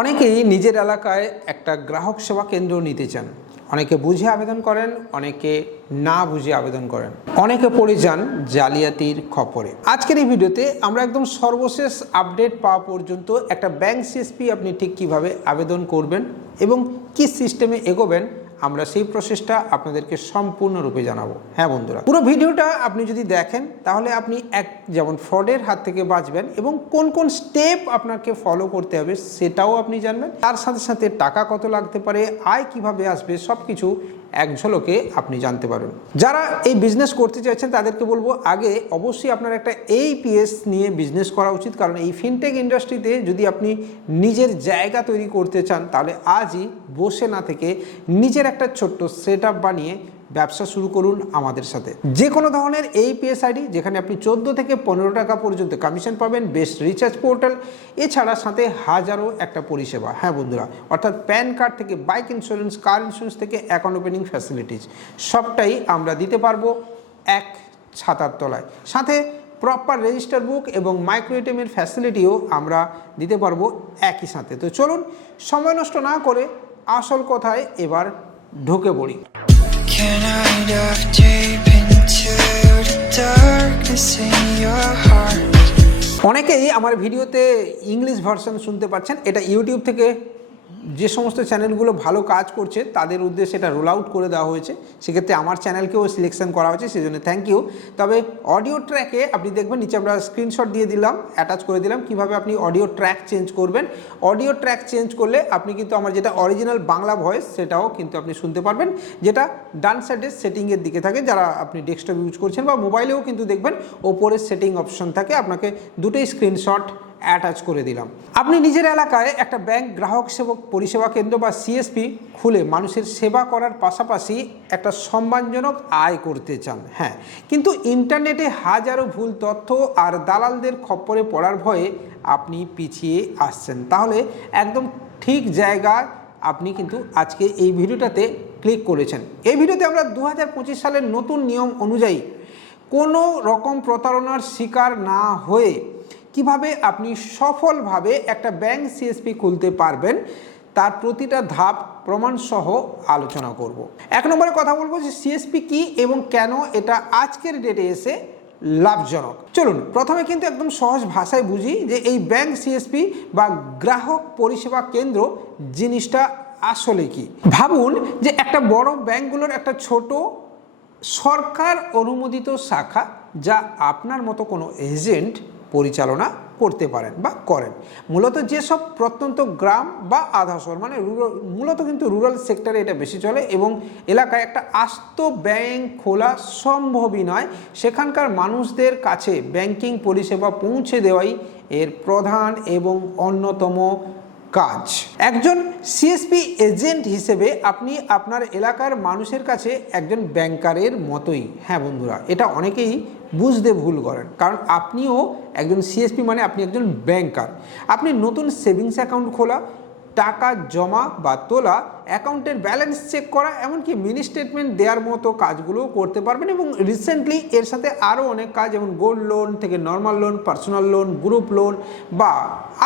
অনেকেই নিজের এলাকায় একটা গ্রাহক সেবা কেন্দ্র নিতে চান। অনেকে বুঝে আবেদন করেন, অনেকে না বুঝে আবেদন করেন। অনেকে পড়ে যান জালিয়াতির খপরে। আজকের এই ভিডিওতে আমরা একদম সর্বশেষ আপডেট পাওয়া পর্যন্ত একটা ব্যাংক সিএসপি আপনি ঠিক কীভাবে আবেদন করবেন এবং কি সিস্টেমে এগোবেন আমরা সেই প্রসেসটা আপনাদেরকে সম্পূর্ণরূপে জানাব। হ্যাঁ বন্ধুরা, পুরো ভিডিওটা আপনি যদি দেখেন, তাহলে আপনি এক যেমন ফ্রডের হাত থেকে বাঁচবেন এবং কোন কোন স্টেপ আপনাকে ফলো করতে হবে সেটাও আপনি জানবেন। তার সাথে সাথে টাকা কত লাগতে পারে, আয় কীভাবে আসবে সব কিছু এক ঝলকে আপনি জানতে পারবেন যারা এই বিজনেস করতে চাইছেন, তাদেরকে বলব, আগে অবশ্যই আপনার একটা এই এইপিএস নিয়ে বিজনেস করা উচিত। কারণ এই ফিনটেক ইন্ডাস্ট্রিতে যদি আপনি নিজের জায়গা তৈরি করতে চান, তাহলে আজই বসে না থেকে নিজের একটা ছোট্ট সেট বানিয়ে ব্যবসা শুরু করুন আমাদের সাথে। যে কোনো ধরনের এই পিএস আইডি যেখানে আপনি চোদ্দ থেকে পনেরো টাকা পর্যন্ত কমিশন পাবেন বেস্ট রিচার্জ পোর্টাল এছাড়া সাথে হাজারো একটা পরিষেবা। হ্যাঁ বন্ধুরা, অর্থাৎ প্যান কার্ড থেকে বাইক ইন্স্যুরেন্স কার ইন্স্যুরেন্স থেকে অ্যাকাউন্ট ওপেনিং ফ্যাসিলিটিস সবটাই আমরা দিতে পারব এক ছাতার তলায়। সাথে প্রপার রেজিস্টার বুক এবং মাইক্রো এটিএমের ফ্যাসিলিটিও আমরা দিতে পারব একই সাথে। তো চলুন, সময় নষ্ট না করে আসল কথায় এবার ঢুকে পড়ি। অনেকেই আমার ভিডিওতে ইংলিশ ভার্সন শুনতে পাচ্ছেন। এটা ইউটিউব থেকে যে সমস্ত চ্যানেলগুলো ভালো কাজ করছে, তাদের উদ্দেশ্যে এটা রোল আউট করে দেওয়া হয়েছে। সেক্ষেত্রে আমার চ্যানেলকেও সিলেকশন করা হয়েছে সেই জন্য থ্যাংক ইউ তবে অডিও ট্র্যাকে আপনি দেখবেন, নিচে আমরা স্ক্রিনশট দিয়ে দিলাম অ্যাটাচ করে দিলাম, কীভাবে আপনি অডিও ট্র্যাক চেঞ্জ করবেন। অডিও ট্র্যাক চেঞ্জ করলে আপনি কিন্তু আমার যেটা অরিজিনাল বাংলা ভয়েস সেটাও কিন্তু আপনি শুনতে পারবেন। যেটা ডান সাইডের সেটিংয়ের দিকে থাকে, যারা আপনি ডেস্কটপ ইউজ করছেন বা মোবাইলেও কিন্তু দেখবেন, ওপরের সেটিং অপশন থাকে, আপনাকে দুটোই স্ক্রিনশট অ্যাটাচ করে দিলাম। আপনি নিজের এলাকায় একটা ব্যাংক গ্রাহক সেবক পরিষেবা কেন্দ্র বা সিএসপি খুলে মানুষের সেবা করার পাশাপাশি একটা সম্মানজনক আয় করতে চান। হ্যাঁ কিন্তু ইন্টারনেটে হাজারো ভুল তথ্য আর দালালদের খপ্পরে পড়ার ভয়ে আপনি পিছিয়ে আসছেন। তাহলে একদম ঠিক জায়গায় আপনি কিন্তু আজকে এই ভিডিওটাতে ক্লিক করেছেন। এই ভিডিওতে আমরা দু হাজার পঁচিশ সালের নতুন নিয়ম অনুযায়ী কোনো রকম প্রতারণার শিকার না হয়ে কীভাবে আপনি সফলভাবে একটা ব্যাংক সিএসপি খুলতে পারবেন, তার প্রতিটা ধাপ প্রমাণসহ আলোচনা করব। এক নম্বরে কথা বলব যে সিএসপি কি এবং কেন এটা আজকের ডেটে এসে লাভজনক। চলুন, প্রথমে কিন্তু একদম সহজ ভাষায় বুঝি যে এই ব্যাংক সিএসপি বা গ্রাহক পরিষেবা কেন্দ্র জিনিসটা আসলে কি। ভাবুন যে একটা বড় ব্যাংকগুলোর একটা ছোট সরকার অনুমোদিত শাখা যা আপনার মতো কোনো এজেন্ট পরিচালনা করতে পারেন বা করেন। মূলত যেসব প্রত্যন্ত গ্রাম বা আধা শহর মানে রুরাল মূলত কিন্তু রুরাল সেক্টরে এটা বেশি চলে এবং এলাকায় একটা আস্ত ব্যাংক খোলা সম্ভবই নয়। সেখানকার মানুষদের কাছে ব্যাংকিং পরিষেবা পৌঁছে দেওয়াই এর প্রধান এবং অন্যতম কাজ। একজন সিএসপি এজেন্ট হিসেবে আপনি আপনার এলাকার মানুষের কাছে একজন ব্যাংকারের মতোই। হ্যাঁ বন্ধুরা, এটা অনেকেই বুঝতে ভুল করেন। কারণ আপনিও একজন সিএসপি মানে আপনি একজন ব্যাংকার। আপনি নতুন সেভিংস অ্যাকাউন্ট খোলা, টাকা জমা বা তোলা অ্যাকাউন্টের ব্যালেন্স চেক করা, এমনকি মিনি স্টেটমেন্ট দেওয়ার মতো কাজগুলোও করতে পারবেন এবং রিসেন্টলি এর সাথে আরও অনেক কাজ, যেমন গোল্ড লোন থেকে normal loan, personal loan, group loan বা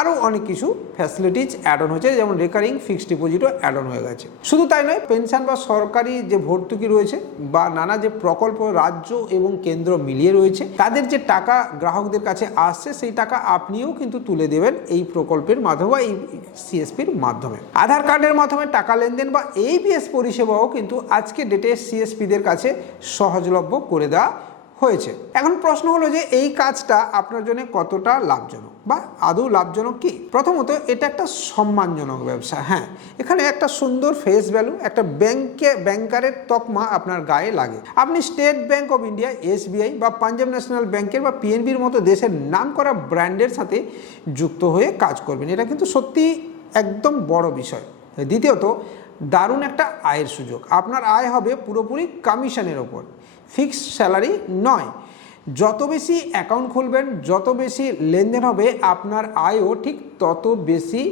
আরও অনেক কিছু ফ্যাসিলিটিস অ্যাড অন হয়েছে, যেমন রেকারিং ফিক্সড ডিপোজিটও অ্যাড অন হয়ে গেছে। শুধু তাই নয় পেনশন বা সরকারি যে ভর্তুকি রয়েছে বা নানা যে প্রকল্প রাজ্য এবং কেন্দ্র মিলিয়ে রয়েছে, তাদের যে টাকা গ্রাহকদের কাছে আসছে, সেই টাকা আপনিও কিন্তু তুলে দেবেন এই প্রকল্পের মাধ্যমে বা এই সিএসপির মাধ্যমে। আধার কার্ডের মাধ্যমে টাকা লেনদেন বা এইপিএস পরিষেবাও কিন্তু আজকে ডেটে সিএসপিদের কাছে সহজলভ্য করে দেওয়া হয়েছে। এখন প্রশ্ন হলো যে এই কাজটা আপনার জন্য কতটা লাভজনক বা আদৌ লাভজনক কি? প্রথমত এটা একটা সম্মানজনক ব্যবসা হ্যাঁ। এখানে একটা সুন্দর ফেস ভ্যালু একটা ব্যাংকে, ব্যাংকারের তকমা আপনার গায়ে লাগে। আপনি State Bank of India SBI বা পাঞ্জাব ন্যাশনাল ব্যাংকের বা পিএনবির মতো দেশের নাম করা ব্র্যান্ডের সাথে যুক্ত হয়ে কাজ করবেন। এটা কিন্তু সত্যি একদম বড় বিষয়। দ্বিতীয়ত দারুণ একটা আয়ের সুযোগ। আপনার আয় হবে পুরোপুরি কমিশনের ওপর। ফিক্সড স্যালারি নয়। যত বেশি অ্যাকাউন্ট খুলবেন, যত বেশি লেনদেন হবে, আপনার আয়ও ঠিক তত বেশি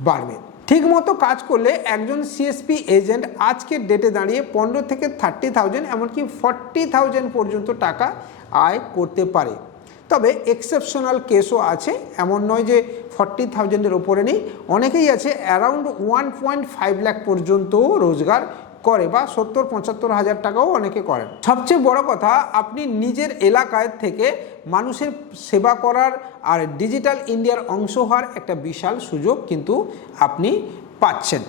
বাড়বে। ঠিক মতো কাজ করলে একজন সিএসপি এজেন্ট আজকের ডেটে দাঁড়িয়ে পনেরো থেকে থার্টি থাউজেন্ড এমনকি ফর্টি থাউজেন্ড পর্যন্ত টাকা আয় করতে পারে। তবে এক্সেপশনাল কেসও আছে। এমন নয় যে ফর্টি থাউজেন্ডের ওপরে নেই। অনেকেই আছে around one point five lakh পর্যন্ত রোজগার করে বা সত্তর, পঁচাত্তর হাজার টাকাও অনেকে করেন। সবচেয়ে বড় কথা, আপনি নিজের এলাকায় থেকে মানুষের সেবা করার আর ডিজিটাল ইন্ডিয়ার অংশ হওয়ার একটা বিশাল সুযোগ কিন্তু আপনি পাচ্ছেন।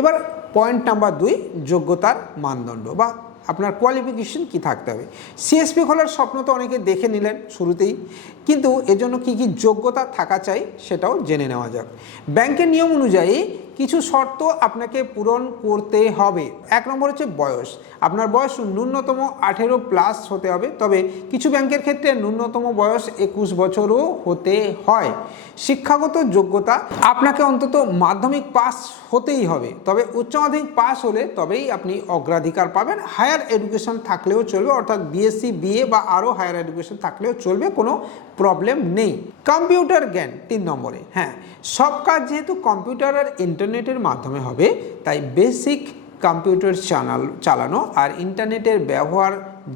এবার পয়েন্ট নাম্বার দুই, যোগ্যতার মানদণ্ড বা আপনার কোয়ালিফিকেশন কি থাকতে হবে? সিএসপি খোলার স্বপ্ন তো অনেকে দেখে নিলেন শুরুতেই। কিন্তু এজন্য কি কি যোগ্যতা থাকা চাই সেটাও জেনে নেওয়া যাক। ব্যাংকের নিয়ম অনুযায়ী কিছু শর্ত আপনাকে পূরণ করতে হবে। এক নম্বর হচ্ছে বয়স। আপনার বয়স ন্যূনতম আঠেরো প্লাস হতে হবে, তবে কিছু ব্যাংকের ক্ষেত্রে ন্যূনতম বয়স একুশ বছরও হতে হয়। শিক্ষাগত যোগ্যতা, আপনাকে অন্তত মাধ্যমিক পাস হতেই হবে, তবে উচ্চ মাধ্যমিক পাস হলে তবেই আপনি অগ্রাধিকার পাবেন। হায়ার এডুকেশন থাকলেও চলবে, অর্থাৎ বিএসসি, বিএ বা আরও হায়ার এডুকেশন থাকলেও চলবে, কোনো প্রবলেম নেই। কম্পিউটার জ্ঞান, তিন নম্বরে। হ্যাঁ সব কাজ যেহেতু কম্পিউটার আর ইন্টারনেটের মাধ্যমে হবে, তাই বেসিক কম্পিউটার চালাল চালানো আর ইন্টারনেটের ব্যবহার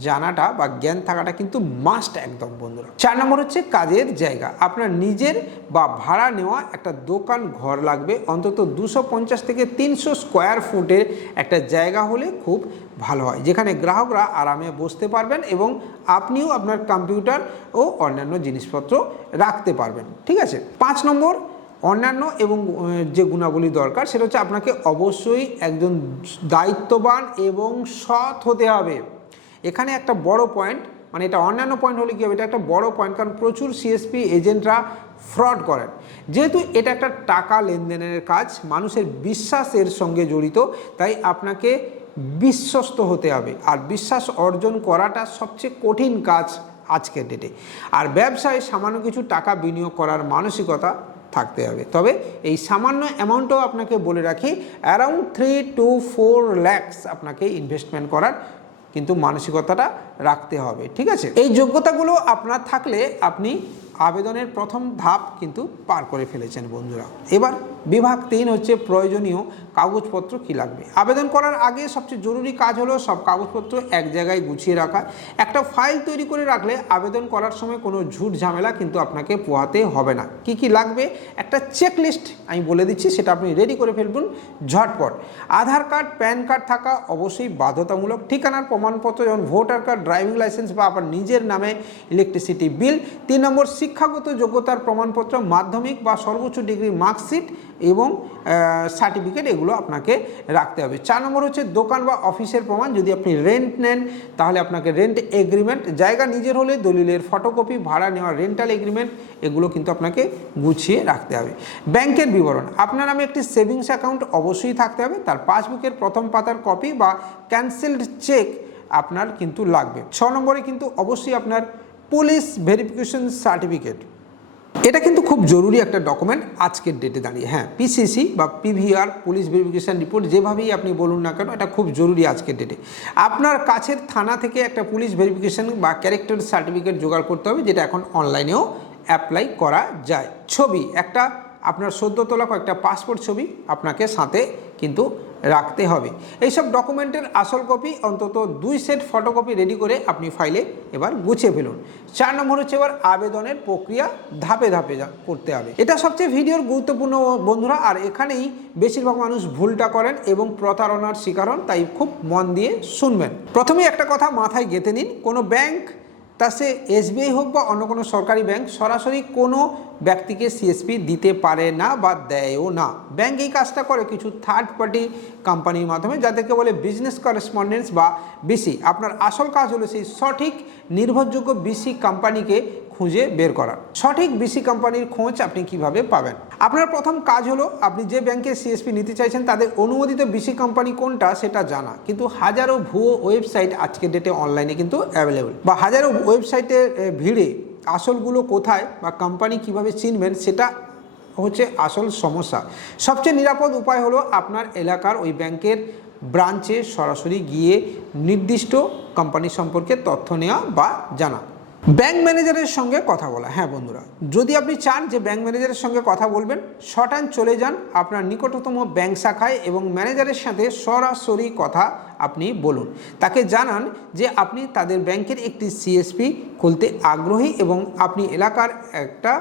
জানাটা বা জ্ঞান থাকাটা কিন্তু মাস্ট একদম বন্ধুরা। চার নম্বর হচ্ছে কাজের জায়গা। আপনার নিজের বা ভাড়া নেওয়া একটা দোকান ঘর লাগবে। অন্তত দুশো পঞ্চাশ থেকে তিনশো স্কোয়ার ফুটের একটা জায়গা হলে খুব ভালো হয়, যেখানে গ্রাহকরা আরামে বসতে পারবেন এবং আপনিও আপনার কম্পিউটার ও অন্যান্য জিনিসপত্র রাখতে পারবেন। ঠিক আছে? পাঁচ নম্বর অন্যান্য এবং যে গুণাবলী দরকার, সেটা হচ্ছে আপনাকে অবশ্যই একজন দায়িত্ববান এবং সৎ হতে হবে। এখানে একটা বড় পয়েন্ট মানে এটা অন্যান্য পয়েন্ট হলে কী হবে? এটা একটা বড় পয়েন্ট কারণ প্রচুর সিএসপি এজেন্টরা ফ্রড করেন। যেহেতু এটা একটা টাকা লেনদেনের কাজ, মানুষের বিশ্বাসের সঙ্গে জড়িত, তাই আপনাকে বিশ্বস্ত হতে হবে। আর বিশ্বাস অর্জন করাটা সবচেয়ে কঠিন কাজ আজকের ডেটে আর ব্যবসায় সামান্য কিছু টাকা বিনিয়োগ করার মানসিকতা থাকতে হবে। তবে এই সামান্য অ্যামাউন্টও আপনাকে বলে রাখি around three to four lakhs আপনাকে ইনভেস্টমেন্ট করার কিন্তু মানসিকতাটা রাখতে হবে, ঠিক আছে? এই যোগ্যতাগুলো আপনার থাকলে আপনি আবেদনের প্রথম ধাপ কিন্তু পার করে ফেলেছেন বন্ধুরা। এবার বিভাগ তিন হচ্ছে প্রয়োজনীয় কাগজপত্র কি লাগবে? আবেদন করার আগে সবচেয়ে জরুরি কাজ হলো সব কাগজপত্র এক জায়গায় গুছিয়ে রাখা। একটা ফাইল তৈরি করে রাখলে আবেদন করার সময় কোনো ঝুট ঝামেলা কিন্তু আপনাকে পোহাতে হবে না। কি কি লাগবে? একটা চেকলিস্ট আমি বলে দিচ্ছি, সেটা আপনি রেডি করে ফেলবেন ঝটপট। আধার কার্ড, প্যান কার্ড থাকা অবশ্যই বাধ্যতামূলক। ঠিকানার প্রমাণপত্র যেমন ভোটার কার্ড, ড্রাইভিং লাইসেন্স বা আপনার নিজের নামে ইলেকট্রিসিটি বিল তিন নম্বর শিক্ষাগত যোগ্যতার প্রমাণপত্র, মাধ্যমিক বা সর্বোচ্চ ডিগ্রি মার্কশিট এবং সার্টিফিকেট এগুলো আপনাকে রাখতে হবে। চার নম্বর হচ্ছে দোকান বা অফিসের প্রমাণ। যদি আপনি রেন্ট নেন, তাহলে আপনাকে রেন্ট এগ্রিমেন্ট জায়গা নিজের হলে দলিলের ফটোকপি ভাড়া নেওয়া রেন্টাল এগ্রিমেন্ট এগুলো কিন্তু আপনাকে গুছিয়ে রাখতে হবে। ব্যাংকের বিবরণ। আপনার নামে একটি সেভিংস অ্যাকাউন্ট অবশ্যই থাকতে হবে। তার পাসবুকের প্রথম পাতার কপি বা ক্যান্সেলড চেক আপনার কিন্তু লাগবে। ছ নম্বরে কিন্তু অবশ্যই আপনার পুলিশ ভেরিফিকেশন সার্টিফিকেট এটা কিন্তু খুব জরুরি একটা ডকুমেন্ট আজকের ডেটে দাঁড়িয়ে। হ্যাঁ পিসিসি বা পিভিআর পুলিশ ভেরিফিকেশান রিপোর্ট যেভাবেই আপনি বলুন না কেন, এটা খুব জরুরি আজকের ডেটে আপনার কাছের থানা থেকে একটা পুলিশ ভেরিফিকেশন বা ক্যারেক্টার সার্টিফিকেট জোগাড় করতে হবে, যেটা এখন অনলাইনেও অ্যাপ্লাই করা যায়। ছবি, একটা আপনার সদ্য তোলা কয়েকটা পাসপোর্ট ছবি আপনাকে সাথে কিন্তু রাখতে হবে। এইসব ডকুমেন্টের আসল কপি অন্তত দুই সেট ফটোকপি রেডি করে আপনি ফাইলে এবার গুছিয়ে ফেলুন। চার নম্বর হচ্ছে এবার আবেদনের প্রক্রিয়া ধাপে ধাপে করতে হবে। এটা সবচেয়ে ভিডিওর গুরুত্বপূর্ণ বন্ধুরা, আর এখানেই বেশিরভাগ মানুষ ভুলটা করেন এবং প্রতারণার শিকার হন, তাই খুব মন দিয়ে শুনবেন। প্রথমেই একটা কথা মাথায় গেঁথে নিন, কোনো ব্যাংক তা সে এসবিআই হোক বা অন্য কোনো সরকারি ব্যাংক সরাসরি কোনো ব্যক্তিকে সিএসপি দিতে পারে না বা দেয়ও না। ব্যাংক এই কাজটা করে কিছু থার্ড পার্টি কোম্পানির মাধ্যমে যাদেরকে বলে বিজনেস করেসপন্ডেন্স বা বিসি আপনার আসল কাজ হলো সেই সঠিক, নির্ভরযোগ্য বিসি কোম্পানিকে খুঁজে বের করা। সঠিক বিসি কোম্পানির খোঁজ আপনি কীভাবে পাবেন? আপনার প্রথম কাজ হলো, আপনি যে ব্যাংকে সিএসপি নিতে চাইছেন, তাদের অনুমোদিত বিসি কোম্পানি কোনটা সেটা জানা। কিন্তু হাজারো ভুয়ো ওয়েবসাইট আজকের ডেটে অনলাইনে কিন্তু অ্যাভেলেবল বা হাজারো ওয়েবসাইটের ভিড়ে আসলগুলো কোথায় বা কোম্পানি কীভাবে চিনবেন, সেটা হচ্ছে আসল সমস্যা। সবচেয়ে নিরাপদ উপায় হলো আপনার এলাকার ওই ব্যাংকের ব্রাঞ্চে সরাসরি গিয়ে নির্দিষ্ট কোম্পানি সম্পর্কে তথ্য নেওয়া বা জানা। ব্যাংক ম্যানেজারের সঙ্গে কথা বলা। হ্যাঁ বন্ধুরা, যদি আপনি চান যে ব্যাংক ম্যানেজারের সঙ্গে কথা বলবেন শটান চলে যান আপনার নিকটতম ব্যাংক শাখায় এবং ম্যানেজারের সাথে সরাসরি কথা আপনি বলুন। তাকে জানান যে আপনি তাদের ব্যাংকের একটি সিএসপি খুলতে আগ্রহী এবং আপনি এলাকার একটা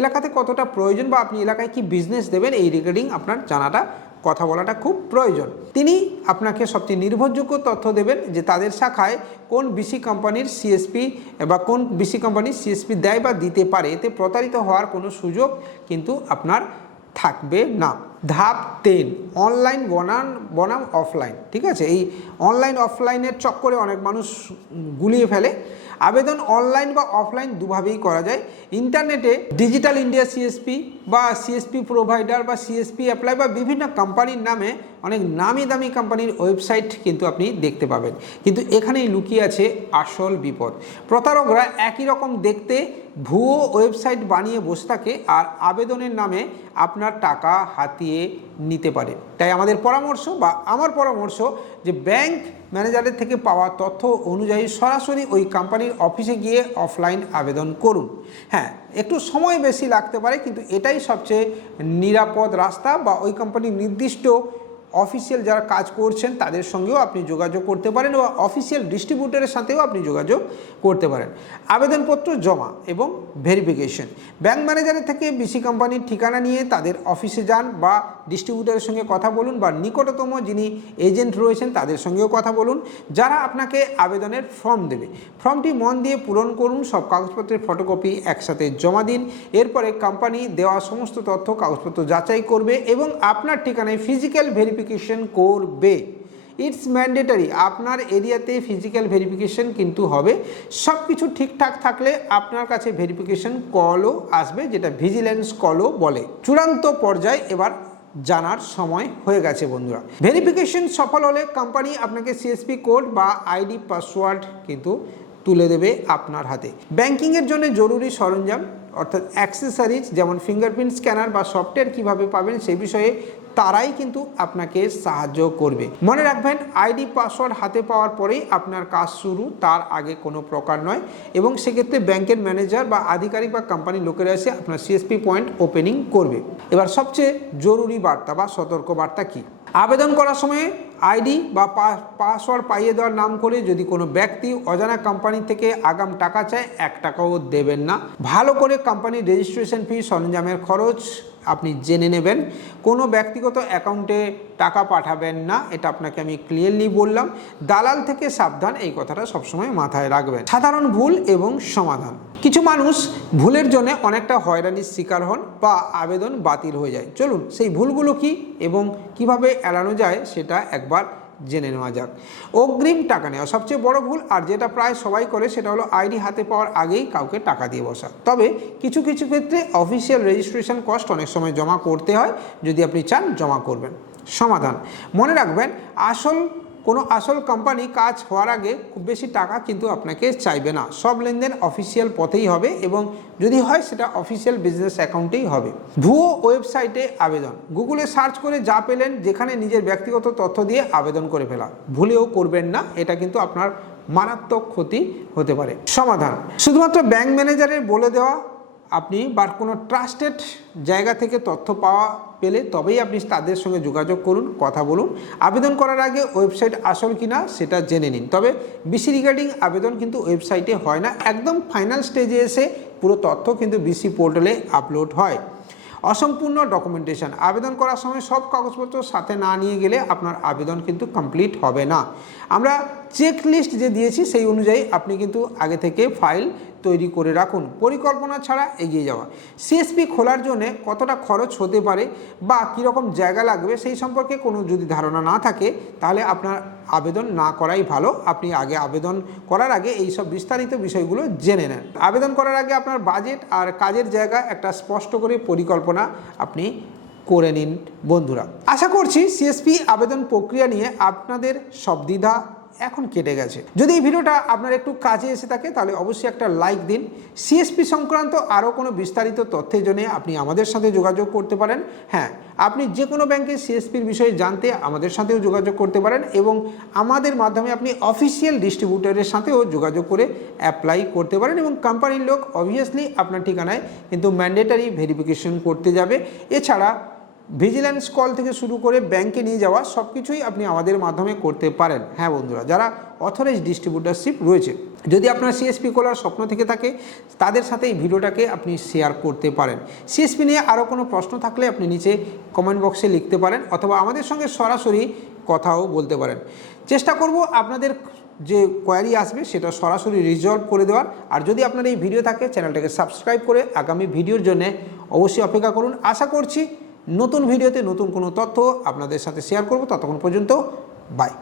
এলাকাতে কতটা প্রয়োজন বা আপনি এলাকায় কি বিজনেস দেবেন, এই রিগার্ডিং আপনার জানাটা কথা বলাটা খুব প্রয়োজন। তিনি আপনাকে সবচেয়ে নির্ভরযোগ্য তথ্য দেবেন যে তাদের শাখায় কোন বিসি কোম্পানির সিএসপি বা কোন বিসি কোম্পানির সিএসপি দেয় বা দিতে পারে। এতে প্রতারিত হওয়ার কোনো সুযোগ কিন্তু আপনার থাকবে না। ধাপ তেন, অনলাইন বনাম বনাম অফলাইন, ঠিক আছে? এই অনলাইন অফলাইনের চক্করে অনেক মানুষ গুলিয়ে ফেলে। আবেদন অনলাইন বা অফলাইন দুভাবেই করা যায়। ইন্টারনেটে ডিজিটাল ইন্ডিয়া সিএসপি বা সিএসপি প্রোভাইডার বা সিএসপি অ্যাপ্লাই বা বিভিন্ন কোম্পানির নামে অনেক নামি দামি কোম্পানির ওয়েবসাইট কিন্তু আপনি দেখতে পাবেন। কিন্তু এখানেই লুকিয়ে আছে আসল বিপদ। প্রতারকরা একই রকম দেখতে ভুয়ো ওয়েবসাইট বানিয়ে বসে থাকে আর আবেদনের নামে আপনার টাকা হাতিয়ে নিতে পারে। তাই আমাদের পরামর্শ বা আমার পরামর্শ যে ব্যাংক ম্যানেজারের থেকে পাওয়া তথ্য অনুযায়ী সরাসরি ওই কোম্পানির অফিসে গিয়ে অফলাইন আবেদন করুন। হ্যাঁ একটু সময় বেশি লাগতে পারে, কিন্তু এটাই সবচেয়ে নিরাপদ রাস্তা বা ওই কোম্পানির নির্দিষ্ট অফিসিয়াল যারা কাজ করছেন, তাদের সঙ্গেও আপনি যোগাযোগ করতে পারেন বা অফিসিয়াল ডিস্ট্রিবিউটারের সাথেও আপনি যোগাযোগ করতে পারেন। আবেদনপত্র জমা এবং ভেরিফিকেশন ব্যাংক ম্যানেজারের থেকে বিসি কোম্পানির ঠিকানা নিয়ে তাদের অফিসে যান বা ডিস্ট্রিবিউটারের সঙ্গে কথা বলুন বা নিকটতম যিনি এজেন্ট রয়েছেন তাদের সঙ্গেও কথা বলুন। যারা আপনাকে আবেদনের ফর্ম দেবে ফর্মটি মন দিয়ে পূরণ করুন, সব কাগজপত্রের ফটোকপি একসাথে জমা দিন। এরপরে কোম্পানি দেওয়া সমস্ত তথ্য কাগজপত্র যাচাই করবে এবং আপনার ঠিকানায় ফিজিক্যাল ভেরিফিকেশন করবে। ইটস ম্যান্ডেটারি আপনার এরিয়াতে ফিজিক্যাল ভেরিফিকেশন কিন্তু হবে। সব কিছু ঠিকঠাক থাকলে আপনার কাছে ভেরিফিকেশন কলও আসবে, যেটা ভিজিল্যান্স কলও বলে। চূড়ান্ত পর্যায়ে এবার জানার সময় হয়ে গেছে বন্ধুরা। ভেরিফিকেশন সফল হলে কোম্পানি আপনাকে সিএসপি কোড বা আইডি পাসওয়ার্ড কিন্তু তুলে দেবে আপনার হাতে। ব্যাংকিংয়ের জন্য জরুরি সরঞ্জাম, অর্থাৎ অ্যাক্সেসরিজ যেমন ফিঙ্গারপ্রিন্ট স্ক্যানার বা সফটওয়্যার কীভাবে পাবেন সেই বিষয়ে তারাই কিন্তু আপনাকে সাহায্য করবে। মনে রাখবেন, আইডি পাসওয়ার্ড হাতে পাওয়ার পরেই আপনার কাজ শুরু, তার আগে কোনো প্রকার নয়। এবং সেক্ষেত্রে ব্যাংকের ম্যানেজার বা আধিকারিক বা কোম্পানির লোকেরা এসে আপনার সিএসপি পয়েন্ট ওপেনিং করবে। এবার সবচেয়ে জরুরি বার্তা বা সতর্ক বার্তা কী? আবেদন করার সময় আইডি বা পাসওয়ার্ড পাইয়ে দেওয়ার নাম করে যদি কোনো ব্যক্তি অজানা কোম্পানি থেকে আগাম টাকা চায়, এক টাকাও দেবেন না। ভালো করে কোম্পানির রেজিস্ট্রেশন ফি, সরঞ্জামের খরচ আপনি জেনে নেবেন। কোনো ব্যক্তিগত অ্যাকাউন্টে টাকা পাঠাবেন না, এটা আপনাকে আমি ক্লিয়ারলি বললাম। দালাল থেকে সাবধান, এই কথাটা সবসময় মাথায় রাখবেন। সাধারণ ভুল এবং সমাধান। কিছু মানুষ ভুলের জন্য অনেকটা হয়রানির শিকার হন বা আবেদন বাতিল হয়ে যায়। চলুন, সেই ভুলগুলো কি এবং কীভাবে এড়ানো যায়, সেটা একবার জেনে নেওয়া যাক। অগ্রিম টাকা নেওয়া, সবচেয়ে বড় ভুল আর যেটা প্রায় সবাই করে সেটা হলো আইডি হাতে পাওয়ার আগেই কাউকে টাকা দিয়ে বসা। তবে কিছু কিছু ক্ষেত্রে অফিসিয়াল রেজিস্ট্রেশন কস্ট অনেক সময় জমা করতে হয়, যদি আপনি চান জমা করবেন। সমাধান, মনে রাখবেন আসল কোনো আসল কোম্পানি কাজ হওয়ার আগে খুব বেশি টাকা কিন্তু আপনাকে চাইবে না। সব লেনদেন অফিসিয়াল পথেই হবে এবং যদি হয় সেটা অফিসিয়াল বিজনেস অ্যাকাউন্টেই হবে। ভুয়ো ওয়েবসাইটে আবেদন। গুগলে সার্চ করে যা পেলেন যেখানে নিজের ব্যক্তিগত তথ্য দিয়ে আবেদন করে ফেলা। ভুলেও করবেন না, এটা কিন্তু আপনার মারাত্মক ক্ষতি হতে পারে। সমাধান। শুধুমাত্র ব্যাংক ম্যানেজারের বলে দেওয়া আপনি বা কোনো ট্রাস্টেড জায়গা থেকে তথ্য পাওয়া পেলে তবেই আপনি তাদের সঙ্গে যোগাযোগ করুন, কথা বলুন। আবেদন করার আগে ওয়েবসাইট আসল কিনা সেটা জেনে নিন। তবে বিসি রিগার্ডিং আবেদন কিন্তু ওয়েবসাইটে হয় না। একদম ফাইনাল স্টেজে এসে পুরো তথ্য কিন্তু বিসি পোর্টালে আপলোড হয়। অসম্পূর্ণ ডকুমেন্টেশন আবেদন করার সময় সব কাগজপত্র সাথে না নিয়ে গেলে আপনার আবেদন কিন্তু কমপ্লিট হবে না। আমরা চেক লিস্ট যে দিয়েছি সেই অনুযায়ী আপনি কিন্তু আগে থেকে ফাইল তৈরি করে রাখুন। পরিকল্পনা ছাড়া এগিয়ে যাওয়া। সিএসপি খোলার জন্য কতটা খরচ হতে পারে বা কীরকম জায়গা লাগবে সেই সম্পর্কে কোনো যদি ধারণা না থাকে, তাহলে আপনার আবেদন না করাই ভালো। আপনি আগে আবেদন করার আগে এই সব বিস্তারিত বিষয়গুলো জেনে নেন। আবেদন করার আগে আপনার বাজেট আর কাজের জায়গা একটা স্পষ্ট করে পরিকল্পনা আপনি করে নিন, বন্ধুরা। আশা করছি সিএসপি আবেদন প্রক্রিয়া নিয়ে আপনাদের সব দ্বিধা এখন কেটে গেছে। যদি এই ভিডিওটা আপনার একটু কাজে এসে থাকে, তাহলে অবশ্যই একটা লাইক দিন। সিএসপি সংক্রান্ত আরও কোনো বিস্তারিত তথ্যের জন্য আপনি আমাদের সাথে যোগাযোগ করতে পারেন। হ্যাঁ আপনি যে কোনো ব্যাংকের সিএসপির বিষয়ে জানতে আমাদের সাথেও যোগাযোগ করতে পারেন এবং আমাদের মাধ্যমে আপনি অফিসিয়াল ডিস্ট্রিবিউটরের সাথেও যোগাযোগ করে অ্যাপ্লাই করতে পারেন এবং কোম্পানির লোক অবভিয়াসলি আপনার ঠিকানায় কিন্তু ম্যান্ডেটারি ভেরিফিকেশন করতে যাবে। এছাড়া ভিজিল্যান্স কল থেকে শুরু করে ব্যাংকে নিয়ে যাওয়া সব কিছুই আপনি আমাদের মাধ্যমে করতে পারেন। হ্যাঁ বন্ধুরা, যারা অথরাইজ ডিস্ট্রিবিউটারশিপ রয়েছে, যদি আপনার সিএসপি খোলার স্বপ্ন থেকে থাকে, তাদের সাথে এই ভিডিওটাকে আপনি শেয়ার করতে পারেন। সিএসপি নিয়ে আরও কোনো প্রশ্ন থাকলে আপনি নিচে কমেন্ট বক্সে লিখতে পারেন, অথবা আমাদের সঙ্গে সরাসরি কথাও বলতে পারেন। চেষ্টা করব আপনাদের যে কোয়ারি আসবে, সেটা সরাসরি রিজলভ করে দেওয়ার। আর যদি আপনার এই ভিডিও থাকে চ্যানেলটাকে সাবস্ক্রাইব করে আগামী ভিডিওর জন্য অবশ্যই অপেক্ষা করুন। আশা করছি নতুন ভিডিওতে নতুন কোনো তথ্য আপনাদের সাথে শেয়ার করব। ততক্ষণ পর্যন্ত বাই